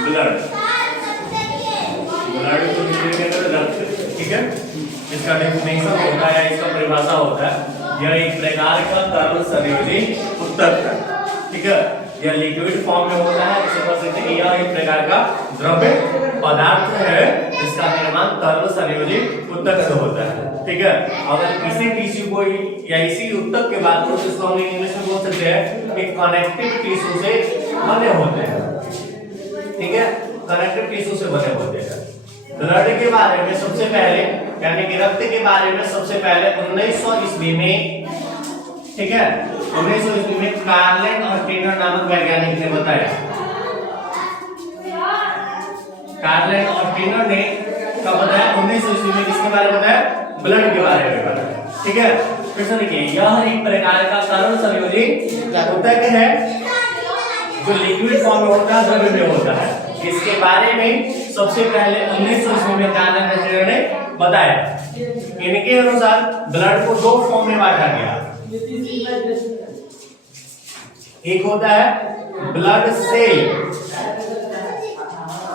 Blood, blood को कहते हैं रक्त, ठीक है। इसका डेफिनेशन होता है, इसका परिभाषा होता है, यह एक प्रकार का तरल संयोजी उत्तक है, ठीक है। यह लिक्विड फॉर्म में होता है, इसे कह सकते हैं यह एक प्रकार का द्रव्य पदार्थ है जिसका निर्माण तरल संयोजी उत्तक से होता है, ठीक है। अगर किसी टिश्यू को या इसी उत्तक के बात करो तो इसको हम इंग्लिश में बोल सकते हैं कि कनेक्टिव टिश्यू से बने होते हैं, ठीक है। कनेक्टिव टिश्यू से बने होते हैं। ब्लड के बारे में सबसे पहले, यानी कि रक्त के बारे में सबसे पहले 1900 ईस्वी में, ठीक है, 1900 ईस्वी में कार्लेट और टेनर नामक वैज्ञानिक ने बताया। कार्लेट और टेनर ने कब बताया? 1900 ईस्वी में। किसके बारे में बताया? ब्लड के बारे में बताया, ठीक है। फिर से देखिए, यह एक प्रकार का तरल संयोजी उत्तक है जो लिक्विड फॉर्म में होता है, द्रव्य में होता है। इसके बारे में सबसे पहले 1900 ईस्वी में कार्लेट और टेनर ने बताया। इनके अनुसार ब्लड को दो फॉर्म में बांटा गया। एक होता है ब्लड सेल,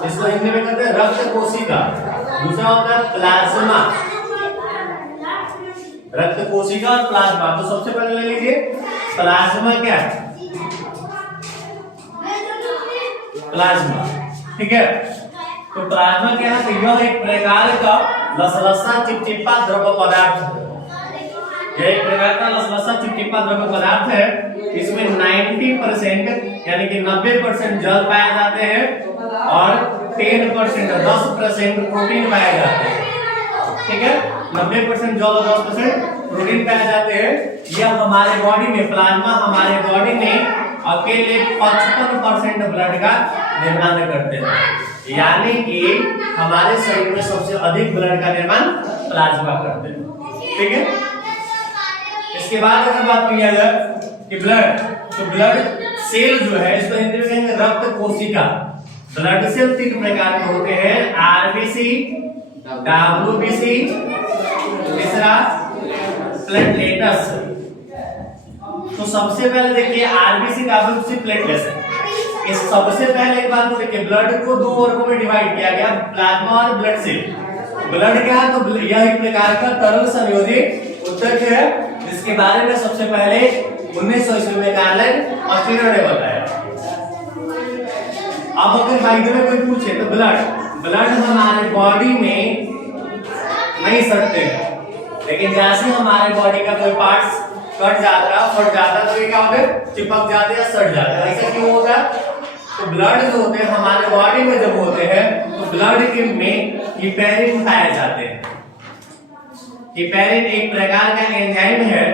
इसको हिंदी में कहते हैं रक्त कोशिका। दूसरा होता है प्लाज्मा, रक्त कोशिका और प्लाज्मा। तो सबसे पहले ले लीजिए प्लाज्मा। क्या है प्लाज्मा? ठीक है, तो प्लाज्मा क्या है? तो यह एक प्रकार का लसलसा चिपचिपा द्रव पदार्थ है। यह एक प्रकार का लसलसा चिपचिपा द्रव पदार्थ है। इसमें 90% यानी कि 90% जल पाए जाते हैं और 10% प्रोटीन पाए जाते हैं, ठीक है। 90% जल और 10% प्रोटीन पाए जाते हैं। यह हमारे बॉडी में, प्लाज्मा हमारे बॉडी में अकेले 55% ब्लड का निर्माण करते हैं, यानी कि हमारे शरीर में सबसे अधिक ब्लड का निर्माण प्लाज्मा करते हैं, ठीक है। इसके बाद अगर बात किया जाए कि ब्लड, तो ब्लड सेल जो है इसको हिंदी में कहेंगे रक्त कोशिका। ब्लड सेल 3 प्रकार के होते हैं, आरबीसी, डब्ल्यूबीसी, तीसरा प्लेटलेट्स। तो सबसे पहले देखिए आरबीसी, डब्ल्यूबीसी, प्लेटलेट्स। इस सबसे पहले एक बात तो देखिए, ब्लड को 2 वर्गों में डिवाइड किया गया, प्लाज्मा और ब्लड सेल। ब्लड क्या है? तो यह एक प्रकार का तरल संयोजी उत्तक है जिसके बारे में सबसे पहले 1900 ईस्वी में कार्लेट और टेनर ने बताया। अब अगर भाई में कोई पूछे तो ब्लड हमारे बॉडी में नहीं सड़ते हैं, लेकिन जैसे हमारे बॉडी का कोई पार्ट्स कट जाता है, फट जाता है, तो ये क्या होता है? चिपक जाते हैं, सड़ जाते हैं। ऐसा क्यों होता है? तो ब्लड जो होते हैं हमारे बॉडी में जब होते हैं तो ब्लड के में हिपेरिन पाए जाते हैं। हिपेरिन एक प्रकार का एंजाइम है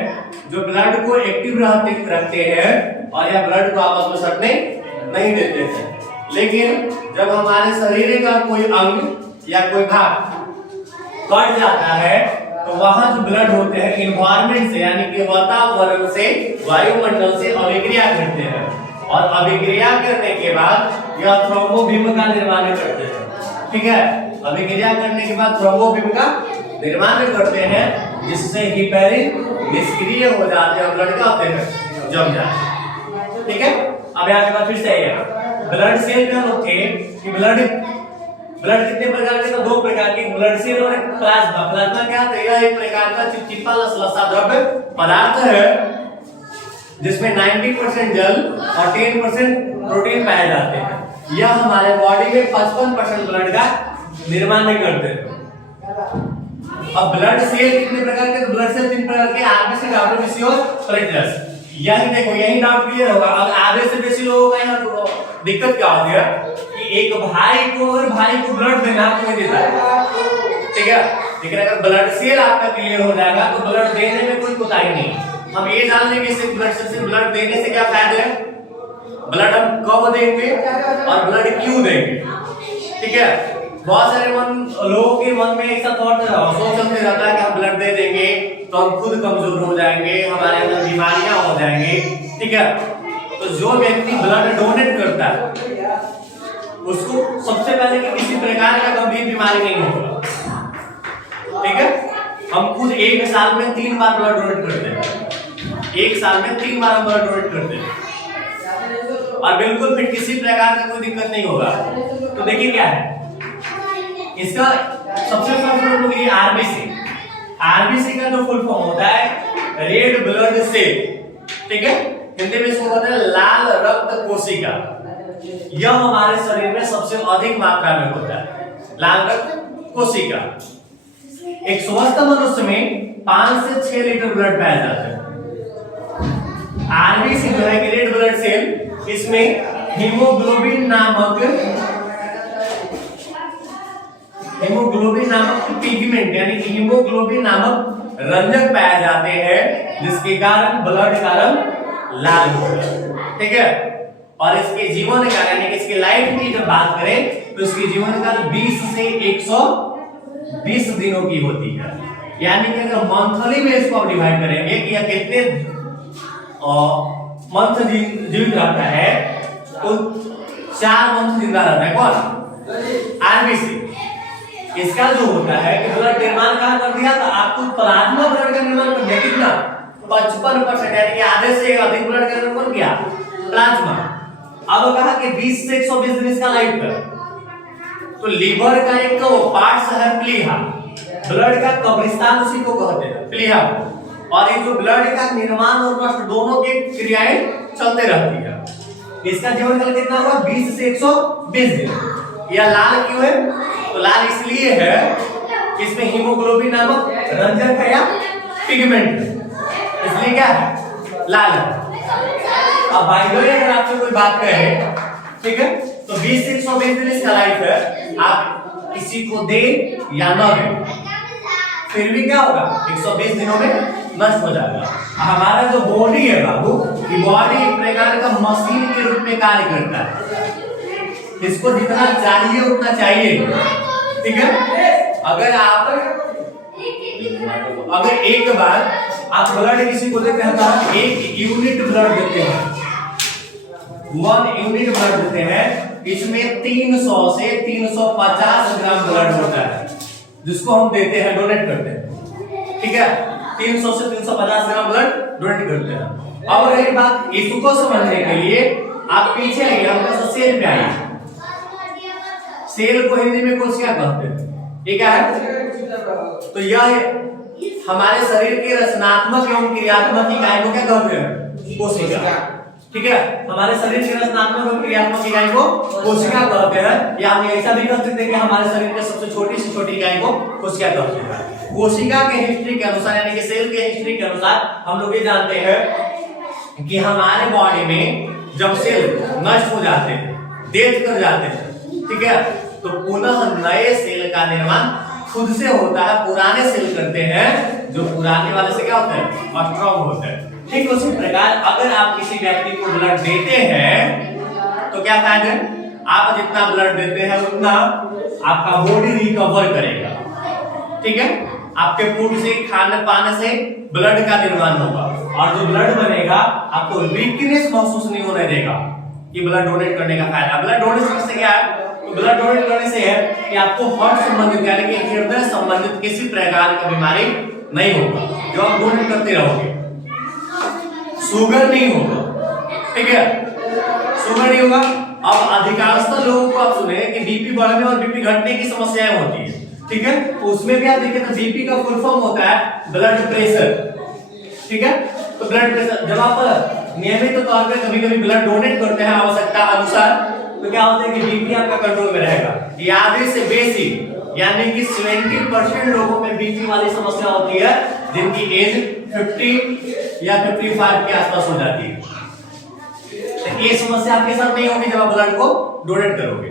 जो ब्लड को एक्टिव रखते हैं और यह ब्लड को आपस में सड़ने नहीं देते हैं। लेकिन जब हमारे शरीर का कोई अंग या कोई भाग कट जाता है तो वहां जो ब्लड होते हैं इन्वायरमेंट से, यानी कि वातावरण से, वायुमंडल से अभिक्रिया करते हैं और अभिक्रिया करने के बाद यह थ्रोम्बोबिम का निर्माण करते हैं, ठीक है। अभिक्रिया करने के बाद थ्रोम्बोबिम का निर्माण करते हैं जिससे हिपेरिन निष्क्रिय हो जाते हैं और ब्लड का होते हैं जम जाते हैं, ठीक है। अब यहाँ के बाद फिर से आइएगा, ब्लड सेल में हम लोग थे कि ब्लड कितने प्रकार के? तो 2 प्रकार के, ब्लड सेल और प्लाज्मा। प्लाज्मा क्या है? यह एक प्रकार का चिपचिपा लसलसा द्रव्य पदार्थ है जिसमें 90% जल और 10% प्रोटीन पाए जाते हैं। यह हमारे बॉडी में 55% ब्लड का निर्माण करते हैं। अब ब्लड सेल कितने प्रकार के? तो ब्लड सेल 3 प्रकार के, आरबीसी, डब्ल्यूबीसी और प्लेटलेट्स। यही देखो, यही डाउट क्लियर होगा। अब आधे से बेसी लोगों का यहाँ दिक्कत क्या होती है कि एक भाई को ब्लड देना तुम्हें देता है, ठीक है। लेकिन अगर ब्लड सेल आपका क्लियर हो जाएगा तो ब्लड देने में कोई कोताही नहीं। हम ये जान लेंगे सिर्फ ब्लड से ब्लड देने से क्या फायदा है, ब्लड हम कब देंगे और ब्लड क्यों देंगे, ठीक है। बहुत सारे लोगों के मन में ऐसा थॉट सोचते रहता है कि हम ब्लड दे देंगे तो हम खुद कमजोर हो जाएंगे, हमारे अंदर बीमारियां हो जाएंगी, ठीक है। तो जो व्यक्ति ब्लड डोनेट करता है उसको सबसे पहले कि किसी प्रकार का गंभीर बीमारी नहीं होगा, ठीक है। हम खुद एक साल में 3 बार ब्लड डोनेट करते हैं, एक साल में 3 बार हम ब्लड डोनेट करते हैं। और बिल्कुल फिट, किसी प्रकार का कोई दिक्कत नहीं होगा। तो देखिए क्या है इसका सबसे फर्स्ट रूल, आरबीसी। आरबीसी का जो फुल फॉर्म होता है रेड ब्लड सेल, ठीक है, हिंदी में इसको कहते हैं लाल रक्त कोशिका। यह हमारे शरीर में सबसे अधिक मात्रा में होता है, लाल रक्त कोशिका। एक स्वस्थ मनुष्य में 5 से 6 लीटर ब्लड पाया जाता है। आरबीसी जो है कि रेड ब्लड सेल, इसमें हीमोग्लोबिन नामक पिगमेंट यानी कि हीमोग्लोबिन नामक रंजक पाए जाते हैं, जिसके कारण ब्लड का रंग लाल होता है, ठीक है। और इसके जीवन काल यानी कि इसकी लाइफ की जब बात करें तो इसकी जीवन काल 20 से 120 दिनों की होती है। यानी कि अगर मंथली में इसको आप डिवाइड करेंगे कि यह कितने मंथ जीवित रहता है, तो 4 मंथ जिंदा रहता है। कौन? आरबीसी। इसका जो होता है कि ब्लड निर्माण कहां कर दिया, तो आपको प्लाज्मा ब्लड का निर्माण कर दिया। कितना? 55%, यानी कि आधे से अधिक ब्लड का निर्माण कौन किया? प्लाज्मा। अब कहा कि 20 से 120 दिन इसका लाइफ है। तो लीवर का एक पार्ट है प्लीहा, ब्लड का कब्रिस्तान उसी को कहते हैं, प्लीहा। और ये जो ब्लड का निर्माण और नष्ट दोनों की क्रियाएं चलते रहती है। इसका जीवन काल कितना हुआ? 20 से 120 दिन। यह लाल क्यों है? तो लाल इसलिए है कि इसमें हीमोग्लोबिन नामक रंजक है या पिगमेंट, इसलिए क्या है? लाल है। अब बाय द वे अगर आपसे कोई बात कहे, ठीक है, तो 20 से 120 दिन इसका लाइफ है, आप किसी को दे या ना दे, फिर भी क्या होगा? 120 दिनों में नष्ट हो जाएगा। हमारा जो बॉडी है बाबू, ये बॉडी एक प्रकार का मशीन के रूप में कार्य करता है। इसको जितना चाहिए उतना चाहिए, ठीक है। अगर एक बार आप ब्लड किसी को देते हैं तो 1 यूनिट ब्लड देते हैं, 1 यूनिट ब्लड देते हैं, इसमें 300 से 350 ग्राम ब्लड होता है, जिसको हम देते हैं, डोनेट करते हैं, ठीक है। 300 से 350 ग्राम ब्लड डोनेट करते हैं। अब रही बात इसको समझने के लिए आप पीछे आइए, हम सेल पे आइए। सेल को हिंदी में कोशिका कहते हैं, ये क्या है? तो यह हमारे शरीर के रचनात्मक एवं क्रियात्मक इकाई को क्या कहते हैं? कोशिका, ठीक है। हमारे शरीर के रचनात्मक एवं क्रियात्मक इकाई को कोशिका कहते हैं, या हम ऐसा भी कह सकते हैं कि हमारे शरीर के सबसे छोटी से छोटी इकाई को कोशिका कहते हैं। कोशिका के हिस्ट्री के अनुसार यानी कि सेल के हिस्ट्री के अनुसार हम लोग ये जानते हैं कि हमारे बॉडी में जब सेल नष्ट हो जाते हैं, डेथ कर जाते हैं, ठीक है, तो पुनः नए सेल का निर्माण खुद से होता है। पुराने सेल करते हैं, जो पुराने वाले से क्या होते हैं? स्ट्रॉन्ग होते हैं। ठीक उसी प्रकार अगर आप किसी व्यक्ति को ब्लड देते हैं तो क्या फायदा? आप जितना ब्लड देते हैं उतना आपका बॉडी रिकवर करेगा, ठीक है। आपके फूड से, खाने पाने से ब्लड का निर्माण होगा, और जो ब्लड बनेगा आपको वीकनेस महसूस नहीं होने देगा। ये ब्लड डोनेट करने का फायदा। ब्लड डोनेट से क्या है? तो ब्लड डोनेट करने से है कि आपको हार्ट संबंधित यानी कि हृदय संबंधित किसी प्रकार का बीमारी नहीं होगा, जो आप डोनेट करते रहोगे। शुगर नहीं होगा, ठीक है, शुगर नहीं होगा। अब अधिकांशतः लोगों को आप सुने कि बीपी बढ़ने और बीपी घटने की समस्याएं होती है, ठीक है। तो उसमें भी आप देखिए तो बीपी का फुल फॉर्म होता है ब्लड प्रेशर, ठीक है। तो ब्लड प्रेशर जब आप नियमित तौर पे कभी-कभी ब्लड डोनेट करते हैं आवश्यकता अनुसार, तो क्या होता है कि बीपी आपका कंट्रोल में रहेगा। ये आधे से बेसी यानी कि 70% लोगों में बीपी वाली समस्या होती है, जिनकी एज 50 या 55 के आसपास हो जाती है। तो ये समस्या आपके साथ नहीं होगी जब आप ब्लड को डोनेट करोगे,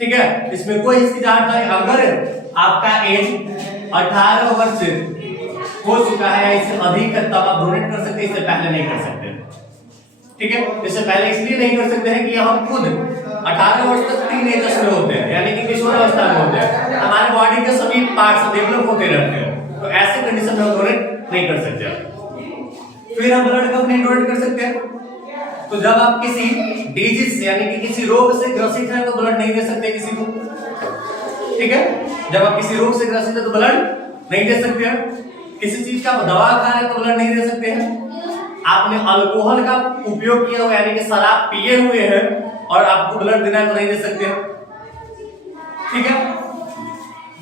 ठीक है। इसमें कोई हिचकिचाहट नहीं। अगर आपका एज 18 वर्ष हो चुका है या इससे अधिक है, तब आप डोनेट कर सकते हैं, इससे पहले नहीं कर सकते, ठीक है। इससे पहले इसलिए नहीं कर सकते हैं कि हम खुद 18 वर्ष तक टीनेजर्स में होते हैं, यानी कि किशोरावस्था में होते हैं, हमारे बॉडी के सभी पार्ट्स डेवलप होते रहते हैं, तो ऐसे कंडीशन में हम डोनेट नहीं कर सकते। फिर हम ब्लड कब नहीं डोनेट कर सकते हैं? तो जब आप किसी डिजीज यानी कि किसी रोग से ग्रसित हैं तो ब्लड नहीं दे सकते किसी को, ठीक है। जब आप किसी रोग से ग्रसित हैं तो ब्लड नहीं दे सकते हैं। किसी चीज का दवा खा रहे हैं तो ब्लड नहीं दे सकते हैं, आपने अल्कोहल का उपयोग किया हुआ यानी कि शराब पिए हुए हैं और आपको ब्लड देना है तो नहीं दे सकते, ठीक है।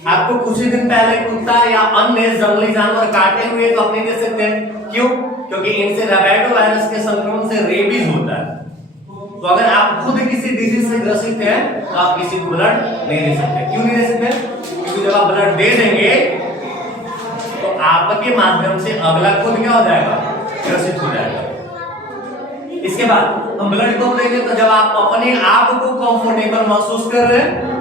आपको कुछ ही दिन पहले कुत्ता या अन्य जंगली जानवर काटे हुए तो आप नहीं दे सकते, क्यों? क्योंकि इनसे रैबिडो वायरस के संक्रमण से रेबीज होता है। तो अगर आप खुद किसी डिजीज से ग्रसित हैं तो आप किसी को ब्लड नहीं दे सकते। क्यों नहीं दे सकते? क्योंकि जब आप ब्लड दे देंगे तो आपके माध्यम से अगला खुद क्या हो जाएगा? ग्रसित हो जाएगा। इसके बाद हम ब्लड कब देंगे? तो जब आप अपने आप को कंफर्टेबल महसूस कर रहे हैं,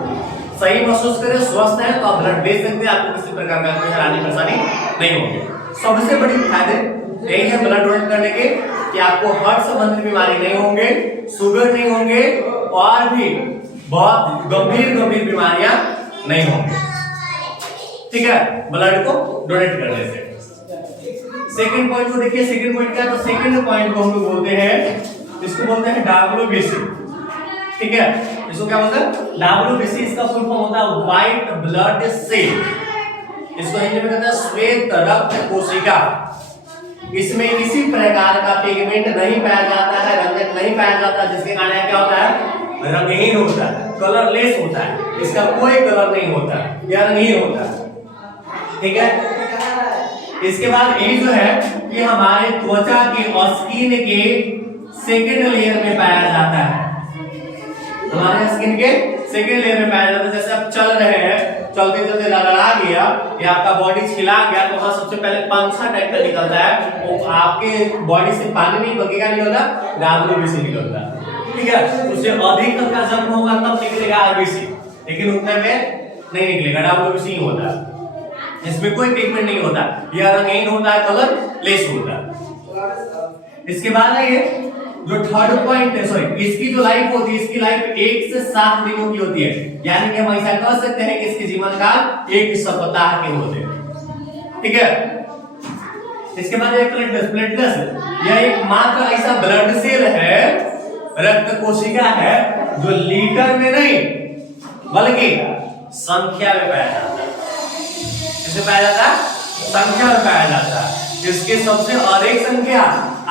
सही महसूस कर रहे हैं, स्वस्थ हैं, तो आप ब्लड दे सकते हैं। आपको किसी प्रकार का कोई हैरानी परेशानी नहीं होगी। सबसे बड़ी फायदे यही है ब्लड डोनेट करने के कि आपको हार्ट संबंधी बीमारी नहीं होंगे, शुगर नहीं होंगे और भी बहुत गंभीर बीमारियां नहीं होंगी, ठीक है, ब्लड को डोनेट करने से। सेकंड पॉइंट को देखिए, सेकंड पॉइंट क्या है? तो सेकंड पॉइंट को हम लोग बोलते हैं, इसको बोलते हैं WBC, ठीक है। इसको क्या बोलते हैं? WBC। इसका फुल फॉर्म होता है व्हाइट ब्लड सेल। इसको हिंदी में कहते हैं श्वेत रक्त कोशिका। इसमें किसी प्रकार का पिगमेंट नहीं पाया जाता है, रंजक नहीं पाया जाता, जिसके कारण क्या होता है? रंगहीन होता है, कलरलेस होता है। इसका कोई कलर नहीं होता, यह रंगहीन होता है, ठीक है। इसके बाद ये जो है कि हमारे त्वचा के स्किन के सेकेंड लेयर में पाया जाता है। हमारे स्किन के सेकेंड लेयर में पाया जाता है। जैसे आप चल रहे हैं, चलते चलते लड़खड़ा गया या आपका बॉडी छिला गया तो वहां सबसे पहले पंखा टाइप का निकलता है, वो आपके बॉडी से पानी नहीं बगेगा, निकलता WBC निकलता, ठीक है। उससे अधिक का जब होगा तब निकलेगा RBC, लेकिन उतने में नहीं निकलेगा, WBC होता है। इसमें कोई पिगमेंट नहीं होता, यह रंगहीन होता है, कलर लेस होता है। इसके बाद है ये जो थर्ड पॉइंट है, सॉरी, इसकी जो लाइफ होती है, इसकी लाइफ 1 से 7 दिनों की होती है, यानी कि हम ऐसा कह सकते हैं कि इसके जीवन काल 1 सप्ताह के होते हैं, ठीक है। इसके बाद एक प्लेटलेट्स, यह एक मात्र ऐसा ब्लड सेल है, रक्त कोशिका है, जो लीटर में नहीं बल्कि संख्या में पाया जाता है। किसमें पाया जाता है? संख्या में पाया जाता है। इसके सबसे अधिक संख्या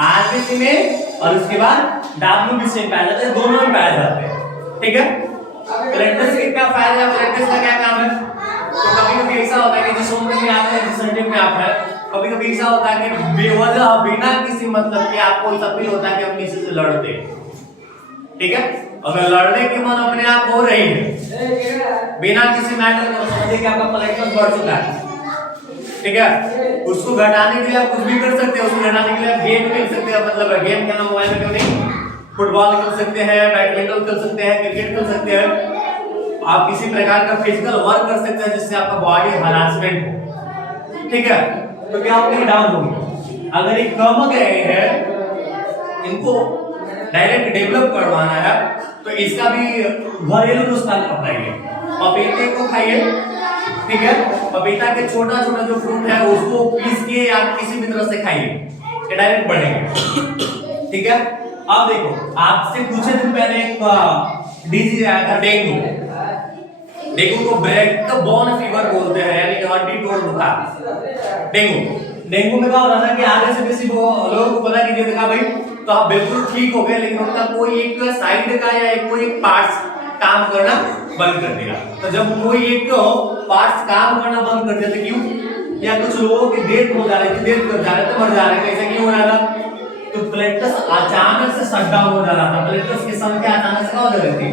RBC में और उसके बाद WBC में पाया जाता है, दोनों में पाया जाते हैं, ठीक है। प्लेटलेट्स के क्या फायदे हैं? प्लेटलेट्स का क्या काम है? तो कभी-कभी ऐसा होता है कि जिस उम्र में आप हैं, जिस संदर्भ में आप हैं, कभी-कभी ऐसा होता है कि बेवजह बिना किसी मतलब के आपको ऐसा फील होता है कि हम किसी से लड़ते हैं, ठीक है। अगर लड़ने की मन अपने आप हो रही है बिना किसी मैटर को, समझिए कि आपका प्लेटलेट्स बढ़ चुका है, ठीक है। उसको घटाने के लिए आप कुछ भी कर सकते हैं, उसको घटाने के लिए आप गेम खेल सकते हैं, मतलब गेम खेलना मोबाइल में क्यों नहीं, फुटबॉल खेल सकते हैं, बैडमिंटन खेल सकते हैं, क्रिकेट खेल सकते हैं, आप किसी प्रकार का फिजिकल वर्क कर सकते हैं जिससे आपका बॉडी हरासमेंट हो, ठीक है। तो क्या आपके डाउन होंगे? अगर ये कम गए हैं, इनको डायरेक्ट डेवलप करवाना है तो इसका भी घरेलू नुस्खा अपनाइए। पपीते को खाइए, ठीक है। पपीता के छोटा छोटा जो फ्रूट है उसको पीस के या किसी भी तरह से खाइए, ये डायरेक्ट बढ़ेंगे, ठीक है। अब देखो, आपसे कुछ दिन पहले एक डिजीज आया था, डेंगू। डेंगू को ब्रेक बोन फीवर बोलते हैं, यानी कि हड्डी तोड़ बुखार। डेंगू में क्या होता था कि आधे से बेसी लोगों को पता कि देखा भाई तो आप बिल्कुल ठीक हो गए, लेकिन उनका कोई एक साइड का या कोई एक पार्ट्स काम करना बंद कर दिया। तो जब कोई एक पार्ट्स काम करना बंद कर देते, क्यों? या कुछ लोगों की डेथ हो जा रही थी, डेथ कर जा रहे थे, मर जा रहे थे, ऐसा क्यों हो रहा था? तो प्लेटलेट्स अचानक से शट डाउन हो जा रहा था, प्लेटलेट्स की संख्या अचानक से क्या हो जा रही थी?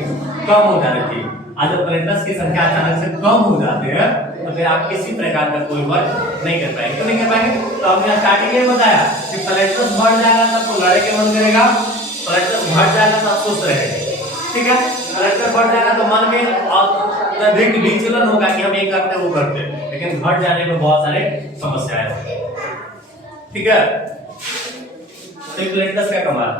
कम हो जा रही थी। आज जब प्लेटलेट्स की संख्या अचानक से कम हो जाती है तो फिर आप किसी प्रकार का कोई वर्क नहीं कर पाएंगे। क्यों नहीं कर पाएंगे? तो हमने स्टार्टिंग में बताया कि प्लेटलेट्स बढ़ जाएगा तो आपको लड़ने के मन करेगा, प्लेटलेट्स बढ़ जाएगा तो आप सुस्त रहेंगे, ठीक है। प्लेटलेट्स बढ़ जाएगा तो मन में अधिक विचलन होगा कि हम ये करते वो करते, लेकिन घट जाने में बहुत सारे समस्याएं होंगी, ठीक है। तो प्लेटलेट्स का कमाल